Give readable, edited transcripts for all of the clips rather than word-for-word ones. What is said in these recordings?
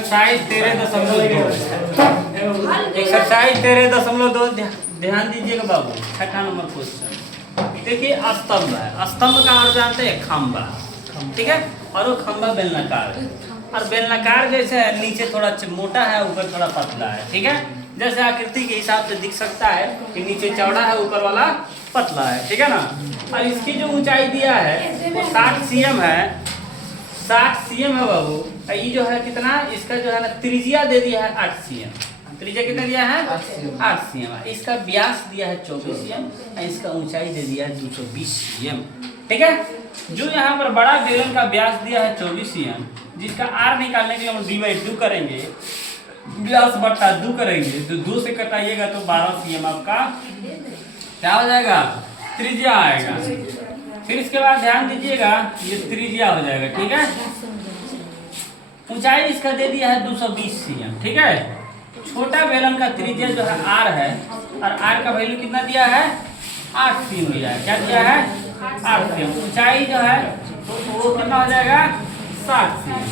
Exercise 13.2 ध्यान दीजिएगा बाबू। 6ठा number question देखिए, स्तंभ है। स्तंभ का अर्थ जानते हैं खंबा, ठीक है। और वो खंबा बेलनाकार है, और बेलनाकार जैसे है, नीचे थोड़ा मोटा है, ऊपर थोड़ा पतला है, ठीक है। जैसे आकृति के हिसाब से दिख सकता है कि नीचे चौड़ा है, ऊपर वाला पतला है, ठीक है ना। और इसकी जो ऊंचाई दिया है वो 60 cm है। 60 cm है बाबू। ये जो है कितना, इसका जो है ना त्रिज्या दे दिया है 8 cm। त्रिज्या कितना दिया है 8 cm। इसका व्यास दिया है 24 cm। इसका ऊंचाई दे दिया है 220 cm, ठीक है। जो यहाँ पर बड़ा बेलन का व्यास दिया है 24 cm, जिसका आर निकालने के लिए हम डिवाइड 2 करेंगे, व्यास बट्टा 2 करेंगे, तो 2 से कटाइएगा तो 12 cm आपका क्या हो जाएगा, त्रिज्या आएगा। फिर इसके बाद ध्यान दीजिएगा, ये त्रिज्या हो जाएगा, ठीक है। ऊंचाई इसका दे दिया है 220 cm, ठीक है। छोटा बेलन का त्रिज्या जो है आर है, और आर का वैल्यू कितना दिया है 8 cm दिया है। क्या दिया है 8 cm। ऊंचाई जो है वो कितना हो जाएगा 60 cm।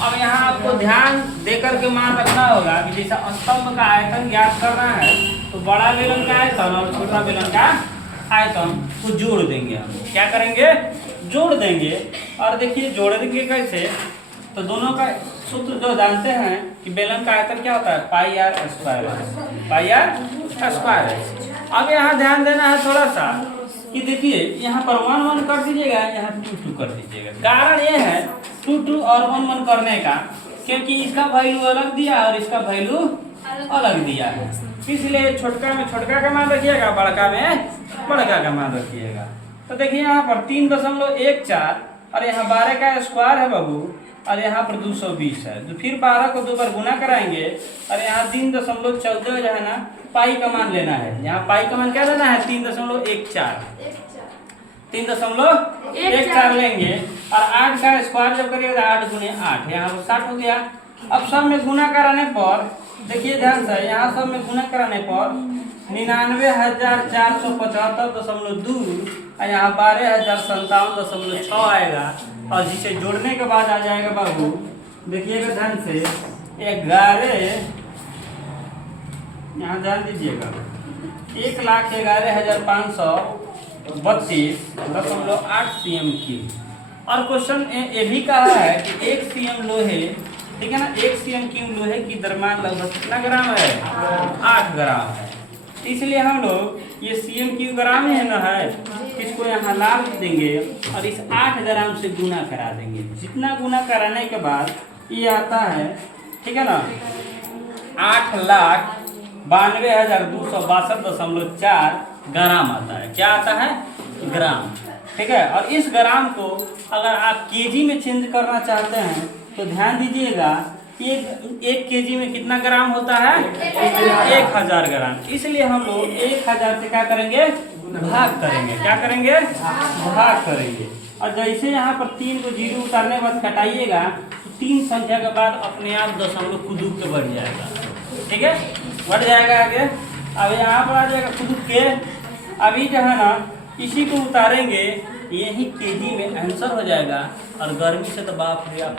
अब यहाँ आपको ध्यान देकर के मान रखना होगा कि जैसा स्तंभ का आयतन ज्ञात करना है, तो बड़ा बेलन का आयतन और छोटा बेलन का आयतन को जोड़ देंगे। हम क्या करेंगे, जोड़ देंगे। और देखिए जोड़ देंगे कैसे, तो दोनों का सूत्र जो जानते हैं कि बेलन का आयतन क्या होता है, पाई आर स्क्वायर है, पाई आर स्क्वायर है। अब यहाँ ध्यान देना है थोड़ा सा कि देखिए यहाँ पर 1 1 कर दीजिएगा, यहाँ 2 2 कर दीजिएगा। कारण ये है 2 2 और 1 1 करने का, क्योंकि इसका वैल्यू अलग दिया और इसका वैल्यू अलग दिया है। इसलिए छोटका में छोटका का मान रखिएगा, बड़का में बड़का का मान रखिएगा। तो देखिए यहाँ पर 3.14 और यहाँ 12 का स्क्वायर है बाबू, और यहाँ पर 220 है। तो फिर 12 को 2 बार गुना कराएंगे, और यहाँ 3.14 जो है ना पाई का मान लेना है। यहाँ पाई का मान क्या लेना है 3.14, 3.14 लेंगे। और 8 का स्क्वायर जब करिएगा 8 गुने 8, यहाँ पर 60 हो गया। अब सब में गुना कराने पर देखिए ध्यान से, यहाँ सब में गुना कराने पर 99,475.2 और यहाँ 12,057.6 आएगा। और जिसे जोड़ने के बाद आ जाएगा बाबू, देखिएगा ध्यान से 11, यहाँ ध्यान दीजिएगा 1,11,532.8 cm की। और क्वेश्चन ये भी कहा है कि 1 cm लोहे, ठीक है ना, 1 cm की लोहे की द्रव्यमान लगभग कितना ग्राम है 8 ग्राम है। इसलिए हम लोग ये cm की ग्राम है ना है, इसको यहाँ लाभ देंगे और इस 8 ग्राम से गुना करा देंगे। जितना गुना कराने के बाद ये आता है, ठीक है ना, 8,92,262.4 ग्राम आता है। क्या आता है ग्राम, ठीक है। और इस ग्राम को अगर आप केजी में चेंज करना चाहते हैं तो ध्यान दीजिएगा, एक केजी में कितना ग्राम होता है 1000 ग्राम। इसलिए हम लोग 1000 से क्या करेंगे, भाग करेंगे। क्या करेंगे, भाग करेंगे। और जैसे यहाँ पर 3 को 0 उतारने के बाद कटाइएगा, तो 3 संख्या के बाद अपने आप दशमलव कुदूक के बढ़ जाएगा, ठीक है, बढ़ जाएगा आगे। अब यहाँ पर आ जाएगा कुदूक के। अभी जो है ना इसी को उतारेंगे, यही केजी में आंसर हो जाएगा। और गर्मी से तो बाप रे